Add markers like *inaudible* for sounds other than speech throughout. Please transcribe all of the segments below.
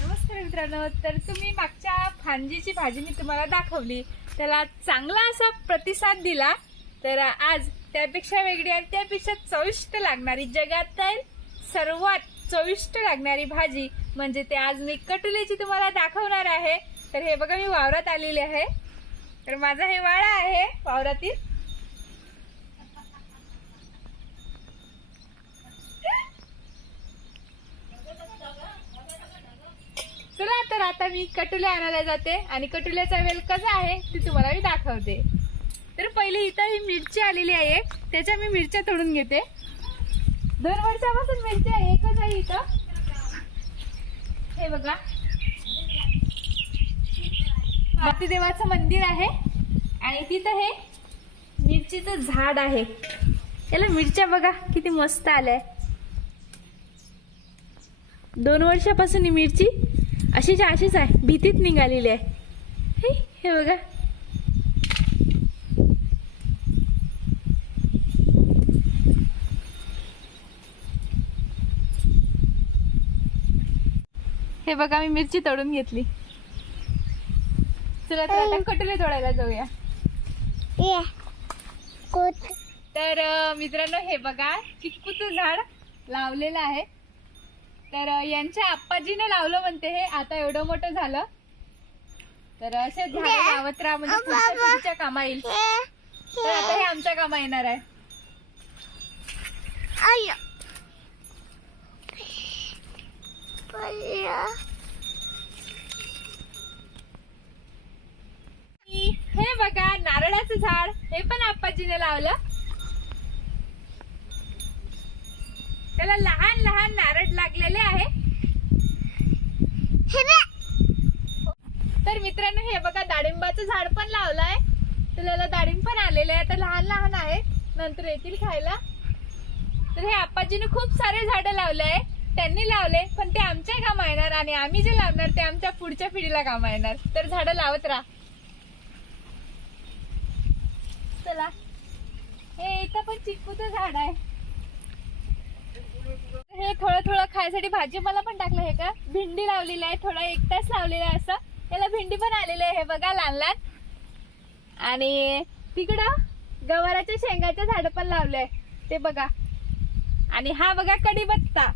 नमस्कार तर तुम्ही मागच्या फांजीची भाजी मी तुम्हाला दाखवली. त्याला चांगला असा प्रतिसाद दिला. तर आज त्यापेक्षा वेगळी आणि त्यापेक्षा चविष्ट लागणारी जगातील सर्वात चविष्ट लागणारी भाजी म्हणजे ते आज मी कटुलेची तुम्हाला दाखवणार आहे. तर हे बघा मी वावरात आलेले आहे. तर माझा हे वाळा आहे वावरातील. चला तर आता मी कटुले आणायला जाते. आणि कटुल्याचा वेल कसा आहे ते तुम्हाला मी दाखवते. तर पहिले इथं ही मिरची आलेली आहे. त्याच्या मी मिरच्या तोडून घेते. दोन वर्षापासून मिरची आहे एकच आहे इथं. हे बघा. वातीदेवाचं मंदिर आहे आणि तिथं हे मिरचीचं झाड आहे. त्याला मिरच्या बघा किती मस्त आल्या. दोन वर्षापासून ही मिरची अशीच अशीच आहे भीतीत निघालेली आहे. हे हे बघा. हे बघा मी मिरची तोडून घेतली. चला तर आता कटोले तोडायला जाऊया. तर मित्रांनो हे बघा चिक्कूचं झाड लावलेलं आहे. तर यांच्या आप्पाजीने लावलं म्हणते हे. आता एवढं मोठं झालं. तर असे झाड लावत राहा म्हणजे पुढच्या पिढीच्या कामा येईल तर आता हे आमच्या कामा येणार आहे. पल्ला हे बघा नारळाचं झाड हे पण आप्पाजीने लावलं. त्याला लहान लहान नारळ लागलेले आहे. तर मित्रांनो हे बघा डाळिंबाचं झाड पण लावलंय तर त्याला डाळिंब पण आलेले आहे. आता लहान लहान आहे. नंतर येतील खायला. तर हे आप्पाजीने खूप सारे झाडं लावले आहे. त्यांनी लावले पण ते आमच्या कामा येणार आणि आम्ही जे लावणार ते आमच्या पुढच्या पिढीला कामा येणार. तर झाडं लावत राहा. चला. हे इथं पण चिकूचं झाड आहे. हे थोडं थोडं खायसाठी भाजी मला पण टाकलं हे का? भेंडी लावलेली आहे थोडा एकटाच लावलेला आहे असं. त्याला भेंडी पण आलेली आहे हे बघा लहान लहान आणि तिकडं गवाराच्या शेंगाचे झाड पण लावले ते बघा. आणि हा बघा कढीपत्ता.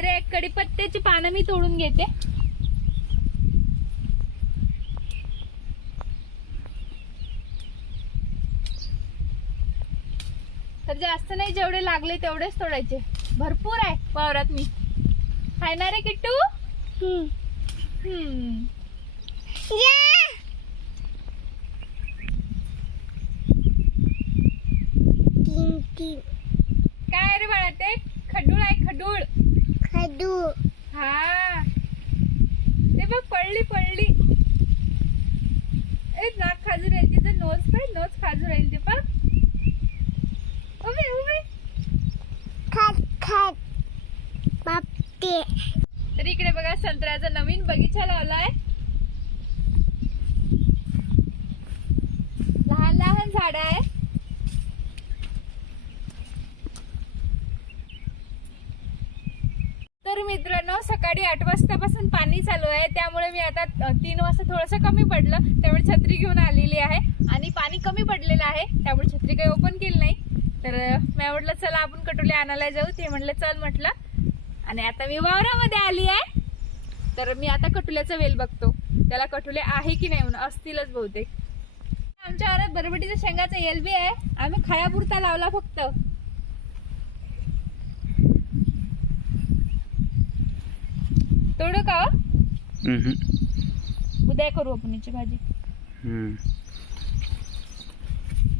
तर एक कढीपत्त्याची पानं मी तोडून घेते. तर जास्त नाही जेवढे लागले तेवढेच तोडायचे. भरपूर आहे वावरात मी. खाणार आहे किट्टू? हम्म. हम्म. या! तीन तीन काय रे बाळा ते? खडूळ आहे खडूळ खडू हा ते बघ पडली पडली. ए नाक खाजू राहील तिचं नोज पाय नोज खाजू राहील ते पण उभी उभी खट खट बापटे तर इकडे बघा संत्र्याचा नवीन बगीचा लावलाय लहान लहान झाड आहे तर मित्रांनो सकाळी आठ वाजतापासून पाणी चालू आहे. त्यामुळे मी आता तीन वाजता थोडंसं कमी पडलं. त्यामुळे छत्री घेऊन आलेली आहे. आणि पाणी कमी पडलेलं आहे. त्यामुळे छत्री काही ओपन केली नाही. तर मी म्हटलं चला आपण कटोले आणायला जाऊ. ते म्हटलं चल म्हटलं. आणि आता मी वावरामध्ये आली आहे. तर मी आता कटुल्याचा वेल बघतो. त्याला कटुले आहे की नाही म्हणून. असतीलच बहुतेक. आमच्या घरात बरबटीच्या शेंगाचा एल बी आहे. आम्ही खायापुरता लावला फक्त. तोडू का? हो? उद्या करू आपण याची भाजी.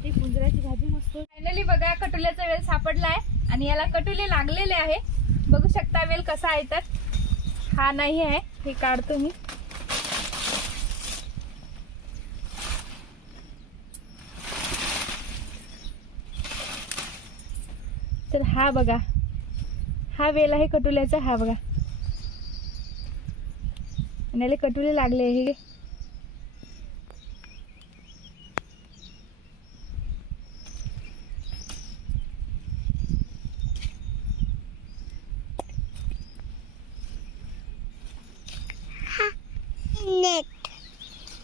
ती पुंजराची भाजी मस्त. फायनली बघा कटुल्याचा वेल सापडलाय आणि याला कटुले लागलेले आहे. बघू शकता वेल कसा आहे तर. हा नाही आहे हे काढतो मी. तर हा बघा. हा वेल आहे कटुल्याचा हा बघा. आणि कटुले लागले हे.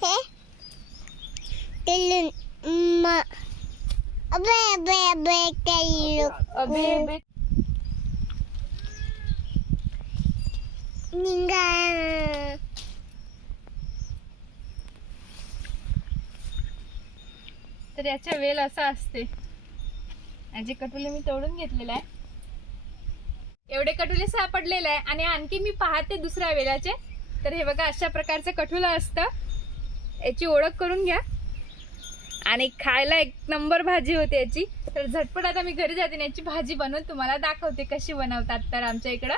हे अबे अबे अबे तेलू अबे अबे निंगा तर याच्या वेल असा असते. याचे कटुले मी तोडून घेतलेला आहे एवढे कटुले सापडलेले आहे आणि आणखी मी पाहते दुसऱ्या वेलाचे. तर हे बघा अशा प्रकारचं कटुला असतं. याची ओळख करून घ्या. आणि खायला एक नंबर भाजी होते याची. तर झटपट आता मी घरी जाते आणि याची भाजी बनवून तुम्हाला दाखवते कशी बनवतात तर आमच्या इकडं.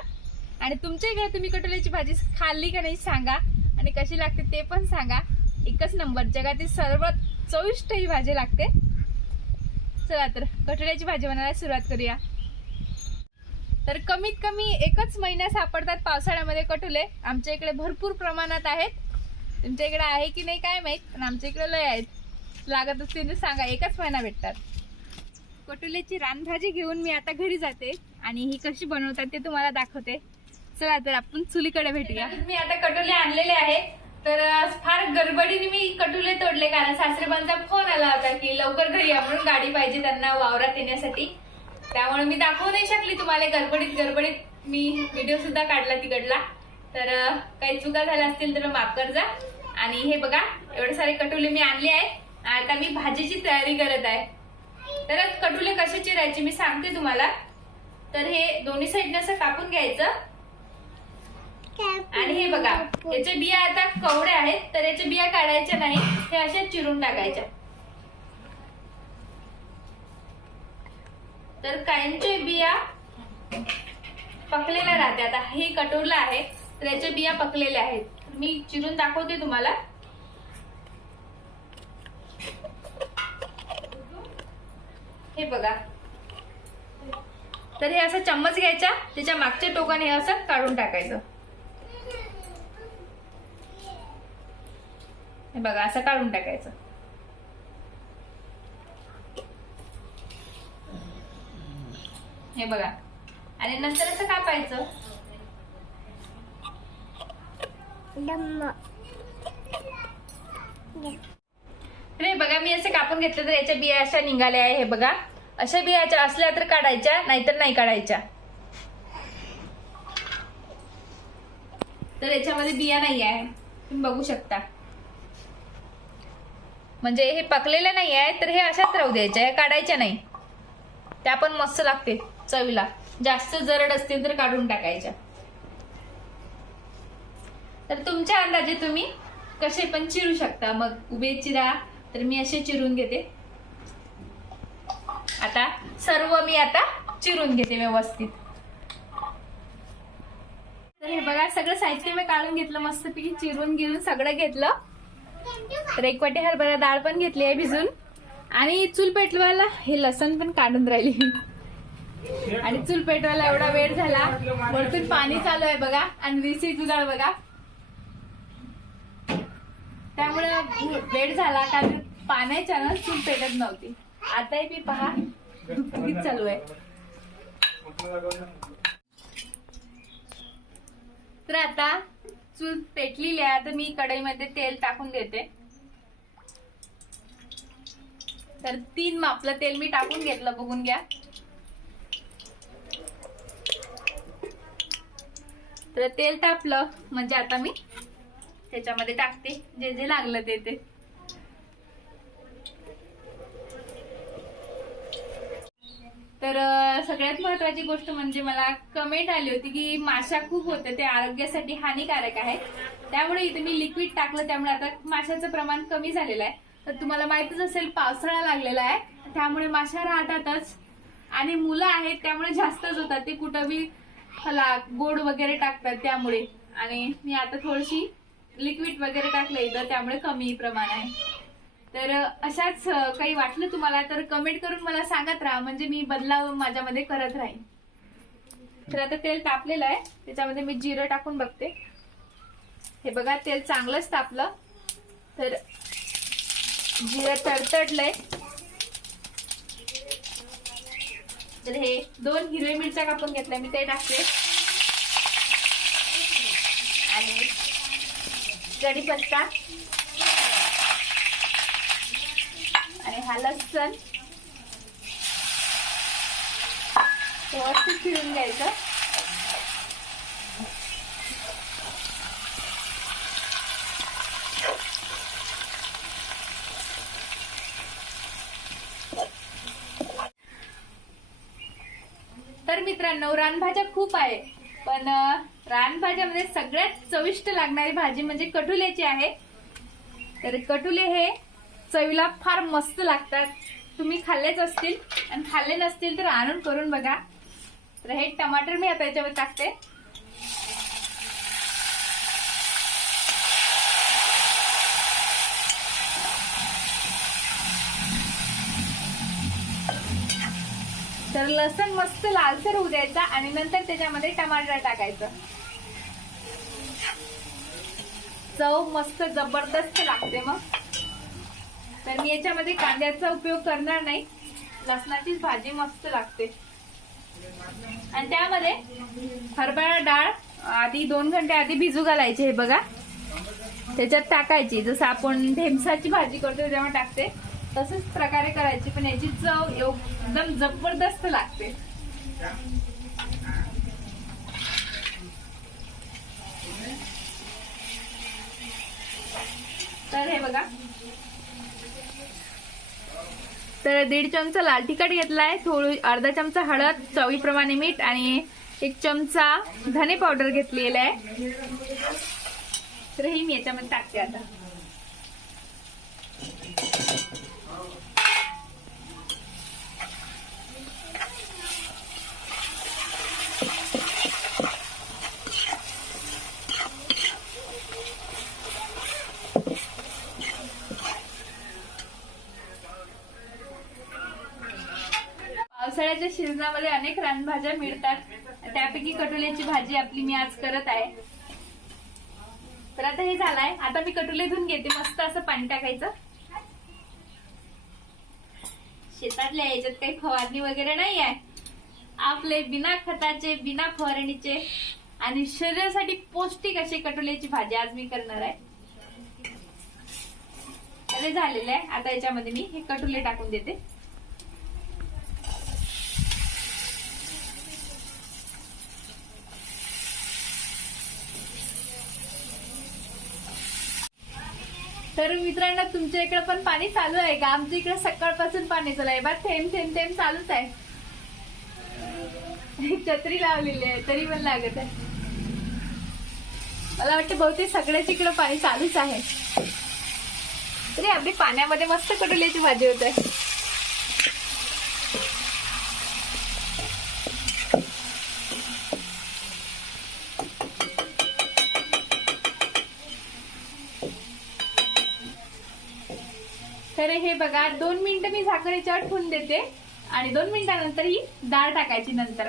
आणि तुमच्या इकडे तुम्ही कटोल्याची भाजी खाल्ली का नाही सांगा. आणि कशी लागते ते पण सांगा. एकच नंबर जगातील सर्वात चविष्ट ही भाजी लागते. चला तर कटोल्याची भाजी बनायला सुरुवात करूया. तर कमीत कमी एकच महिन्यात सापडतात पावसाळ्यामध्ये कटुले. आमच्या इकडे भरपूर प्रमाणात आहेत. तुमच्या इकडे आहे की नाही काय माहीत पण आमच्या इकडे लय आहेत. लागत असतील तर सांगा एकच महिना भेटतात. कटुल्याची रानभाजी घेऊन मी आता घरी जाते आणि ही कशी बनवतात ते तुम्हाला दाखवते. चला तर आपण चुलीकडे भेटूया. मी आता कटुले आणलेले आहेत तर फार गडबडीने मी कटुले तोडले. कारण सासरेबांचा फोन आला होता की लवकर घरी या म्हणून गाडी पाहिजे त्यांना वावरात येण्यासाठी. त्यामुळे मी दाखवू नाही शकली तुम्हाला. गडबडीत गडबडीत मी व्हिडिओ सुद्धा काढला तिकडला. तर काही चुका झाल्या असतील तर माफ कर जा आणि हे बघा एवढे सारे कटुले मी आणले आहे आता मी भाजीची तयारी करत आहे. तर कटुले कसे चिरायचे मी सांगते तुम्हाला. तर हे दोन्ही साईडने असं कापून घ्यायचं. आणि हे बघा याच्या बिया आता कवड्या आहेत तर याच्या बिया काढायच्या नाही हे अशा चिरून टाकायच्या तर काहींचे बिया पकलेल्या राहते. आता हे कटोरला आहे तर याच्या बिया पकलेल्या आहेत. मी चिरून दाखवते तुम्हाला. हे बघा. तर हे असं चम्मच घ्यायचा त्याच्या मागच्या टोकाने हे असं काढून टाकायचं. हे बघा असं काढून टाकायचं. हे बघा. आणि नंतर असं कापायचं. रे बघा मी असे कापून घेतलं तर याच्या बिया अशा निघाल्या आहे हे बघा. अशा बियाच्या असल्या तर काढायच्या नाहीतर नाही काढायच्या. तर याच्यामध्ये बिया नाही आहे. तुम्ही बघू शकता. म्हणजे हे पकलेले नाही आहे तर हे अशाच राहू द्यायच्या हे काढायच्या नाही. त्या पण मस्त लागते चवीला. जास्त जरड असतील तर काढून टाकायच्या. तर तुमच्या अंदाजे तुम्ही कसे पण चिरू शकता. मग उभे चिरा तर मी असे चिरून घेते. आता सर्व मी आता चिरून घेते व्यवस्थित. तर हे बघा सगळं साहित्य मी काढून घेतलं मस्तपैकी चिरून घेऊन सगळं घेतलं. तर एक वाटी हरभरा डाळ पण घेतली आहे भिजून. आणि चूल पेटवायला हे लसण पण काढून राहिली. आणि चूल पेटवायला एवढा वेळ झाला. वरतून पाणी चालू आहे बघा. आणि विसी जुगाड बघा. त्यामुळे वेळ झाला कारण पाण्याच्या ना चूल पेटत नव्हती. आताही मी पहा धुपधुकीत चालू आहे. तर आता चूल पेटलेली आहे तर मी कढईमध्ये तेल टाकून देते. तर तीन मापलं तेल मी टाकून घेतलं बघून घ्या. तर तेल तापलं म्हणजे आता मी त्याच्यामध्ये टाकते. जे जे लागलं ते ते. तर सगळ्यात महत्वाची गोष्ट म्हणजे मला कमेंट आली होती की माशा खूप होते ते आरोग्यासाठी हानिकारक आहे त्यामुळे इथे मी लिक्विड टाकलं त्यामुळे आता माशाचं प्रमाण कमी झालेलं आहे. तर तुम्हाला माहितच असेल पावसाळा लागलेला आहे. त्यामुळे माशा राहतातच. आणि मुलं आहेत त्यामुळे जास्तच होतात. ते कुठं बी गोड वगैरे टाकतात त्यामुळे. आणि मी आता थोडीशी लिक्विड वगैरे टाकलं इथं त्यामुळे कमी प्रमाण आहे. तर अशाच काही वाटलं तुम्हाला? तर कमेंट करून मला सांगत राहा. म्हणजे मी बदलाव माझ्यामध्ये करत राहीन. तर आता तेल तापलेलं आहे. त्याच्यामध्ये मी जिरं टाकून बघते. हे बघा तेल चांगलंच तापलं. तर जिरं तडतडलंय. तर हे दोन हिरवे मिरच्या कापून घेतल्या. मी ते टाकते आणि कढीपत्ता आणि हा लसण. व्यवस्थित फिरून घ्यायचं. तर मित्रांनो रानभाज्या खूप आहे पण रानभाज्यामध्ये सगळ्यात चविष्ट लागणारी भाजी म्हणजे कटुल्याची आहे. तर कटुले हे चवीला फार मस्त लागतात. तुम्ही खाल्लेच असतील. आणि खाल्ले नसतील तर आणून करून बघा. तर हे टमाटर मी आता याच्यावर टाकते. तर लसण मस्त लालसर होऊ द्यायचा आणि नंतर त्याच्यामध्ये टमाटर टाकायचं. चव मस्त जबरदस्त लागते मग. तर मी याच्यामध्ये कांद्याचा उपयोग करणार नाही. लसणाचीच भाजी मस्त लागते. आणि त्यामध्ये हरभरा डाळ आधी दोन घंटे आधी भिजू घालायचे हे बघा. त्याच्यात टाकायची. जसं आपण ढेमसाची भाजी करतो तेव्हा टाकते. तसंच प्रकारे करायची. पण याची चव एकदम जबरदस्त लागते. तर हे बघा. तर दीड चमचा लाल तिखट घेतलाय थोडी अर्धा चमचा हळद चवीप्रमाणे मीठ आणि एक चमचा धने पावडर घेतलेला आहे. तर हे मी याच्यामध्ये टाकते आता. पावसाळ्याच्या अनेक रानभाज्या मिळतात. त्यापैकी कटोल्याची भाजी आपली मी आज करत आहे. तर आता हे झालंय. आता मी कटोले धुवून घेते. मस्त असं पाणी टाकायचं. शेतातल्या याच्यात काही फवारणी वगैरे नाही आहे आपले बिना खताचे बिना फवारणीचे आणि शरीरासाठी पौष्टिक अशी कटोल्याची भाजी आज मी करणार आहे. झालेलं आहे. आता याच्यामध्ये मी हे कटोले टाकून देते. तर मित्रांनो तुमच्या इकडे पण पाणी चालू आहे का? आमच्या इकडे सकाळपासून पाणी चालू आहे. बा थेंब थेंब थेंब चालूच आहे. *laughs* छत्री लावलेली आहे तरी पण लागत आहे. मला वाटतं बहुतेक सगळ्याच इकडे पाणी चालूच आहे. तरी आपली पाण्यामध्ये मस्त कटोल्याची भाजी होत. आहे हे बघा दोन मिनिटं मी झाकण याच्यावर ठेवून देते. आणि दोन मिनिटानंतर ही डाळ टाकायची नंतर.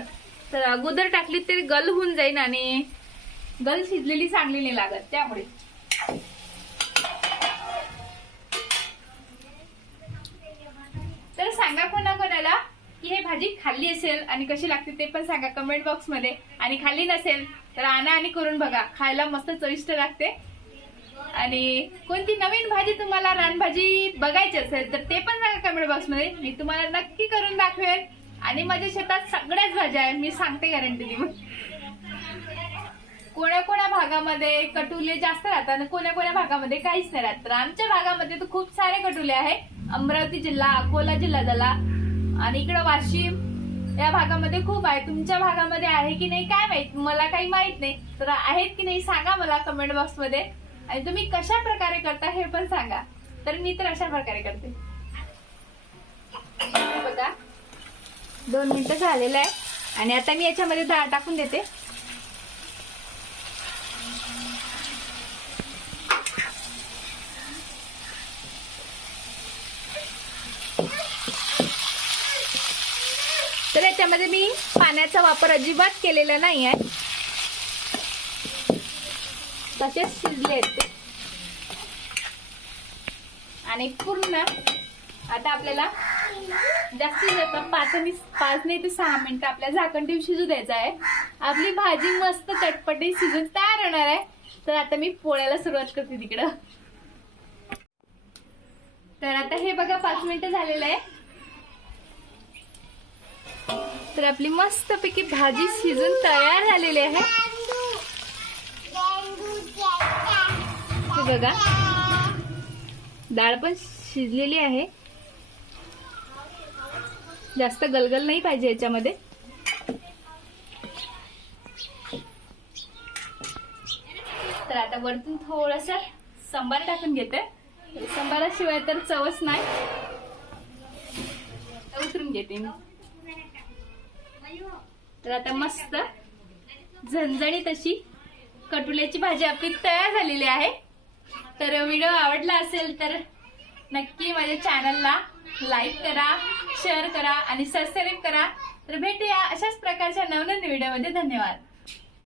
तर अगोदर टाकली तरी गल होऊन जाईल आणि गल शिजलेली चांगली नाही लागत त्यामुळे. तर सांगा कोणा कोणाला की हे भाजी खाल्ली असेल आणि कशी लागते ते पण सांगा कमेंट बॉक्समध्ये आणि खाल्ली नसेल तर आणा आणि करून बघा. खायला मस्त चविष्ट लागते. आणि कोणती नवीन भाजी तुम्हाला रानभाजी बघायची असेल तर ते पण सांगा कमेंट बॉक्समध्ये. मी तुम्हाला नक्की करून दाखवेल आणि माझ्या शेतात सगळ्याच भाज्या आहेत. मी सांगते गॅरंटी देऊन कोण्या कोण्या भागामध्ये कटुले जास्त राहतात आणि कोण्या कोण्या भागामध्ये काहीच नाही राहत. तर आमच्या भागामध्ये तर खूप सारे कटुले आहे. अमरावती जिल्हा अकोला जिल्हा झाला. आणि इकडं वाशिम या भागामध्ये खूप आहे. तुमच्या भागामध्ये आहे की नाही काय माहीत? मला काही माहीत नाही. तर आहेत की नाही सांगा मला कमेंट बॉक्समध्ये. आणि तुम्ही कशा प्रकारे करता हे पण सांगा. तर मी तर अशा प्रकारे करते. बघा. दोन मिनिट झालेलं आहे. आणि आता मी याच्यामध्ये डाळ टाकून देते. तर याच्यामध्ये मी पाण्याचा वापर अजिबात केलेला नाही आहे. तसेच शिजले ते आणि पूर्ण आता आपल्याला जास्तीत जास्त पाच आणि पाच नाही ते सहा मिनिटं आपल्या झाकण ठेवून शिजू द्यायचं आहे. आपली भाजी मस्त चटपटी शिजून तयार होणार आहे. तर आता मी पोळ्याला सुरुवात करते तिकडं. तर आता हे बघा पाच मिनिटं झालेलं आहे. तर आपली मस्तपैकी भाजी शिजून तयार झालेली आहे. हे बघा. डाळ पण शिजलेली आहे. जास्त गलगल नाही पाहिजे याच्यामध्ये. तर आता वरतून थोडस संबार टाकून घेते. संबाराशिवाय तर चवच नाही. तर उतरून घेते मी. तर आता मस्त झणझणीत अशी कटुल्याची भाजी आपली तयार झालेली आहे. तर व्हिडिओ आवडला असेल तर नक्की माझ्या चॅनलला लाईक करा शेअर करा आणि सबस्क्राईब करा. तर भेटूया अशाच प्रकारच्या नवनवीन व्हिडिओमध्ये धन्यवाद.